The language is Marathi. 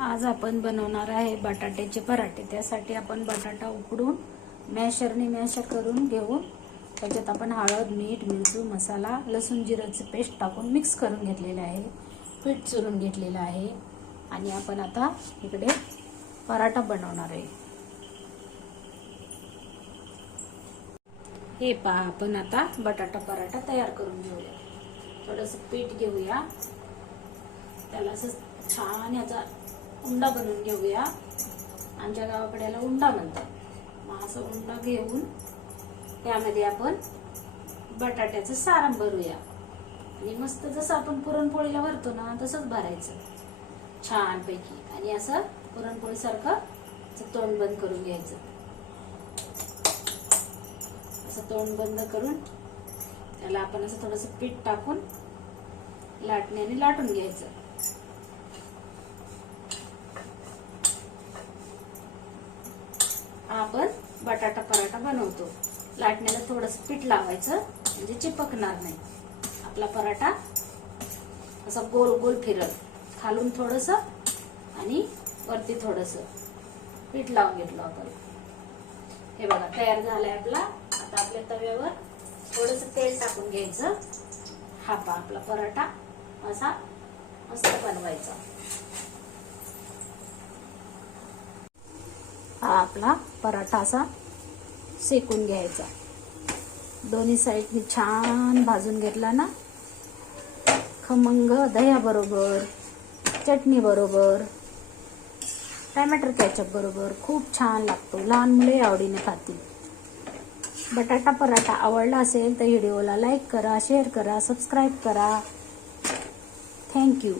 आज आपण बनवणार आहे बटाट्याचे पराठे. त्यासाठी आपण बटाटा उकडून मॅशरने मॅश करून घेऊन त्याच्यात आपण हळद मीठ मिरचू मसाला लसूण जिऱ्याचं पेस्ट टाकून मिक्स करून घेतलेलं आहे. पीठ चुरून घेतलेलं आहे. आणि आपण आता इकडे पराठा बनवणार आहे. हे पहा आपण आता बटाटा पराठा तयार करून घेऊया. थोडंसं पीठ घेऊया. त्याला असं छान याचा उंडा बनवून घेऊया. आमच्या गावाकडे याला उंडा म्हणतात. मग असं उंडा घेऊन त्यामध्ये आपण बटाट्याचं सारण भरूया. आणि मस्त जसं आपण पुरणपोळीला भरतो ना तसंच भरायचं. छानपैकी. आणि असं पुरणपोळीसारखं असं तोंड बंद करून घ्यायचं. असं तोंड बंद करून त्याला आपण असं थोडंसं पीठ टाकून लाटण्याने लाटून घ्यायचं. आपण बटाटा पराठा बनवतो. लाटण्याला थोडस पीठ लावायचं म्हणजे चिपकणार नाही. आपला पराठा असा गोल गोल फिरत खालून थोडस आणि वरती थोडस पीठ लावून घेतलं आपण. हे बघा तयार झालाय आपला. आता आपल्या तव्यावर थोडस तेल टाकून घ्यायचं. हा पा आपला पराठा असा मस्त बनवायचा हा आपला पराठा असा सेकून घ्यायचा. दोन्ही साईडनी छान भाजून घेतला ना? खमंग दह्याबरोबर चटणी बरोबर टमॅटो कॅचअप बरोबर खूप छान लागतो. लहान मुले आवडीने खातील. बटाटा पराठा आवडला असेल तर व्हिडिओला लाईक करा शेअर करा सबस्क्राईब करा. थँक्यू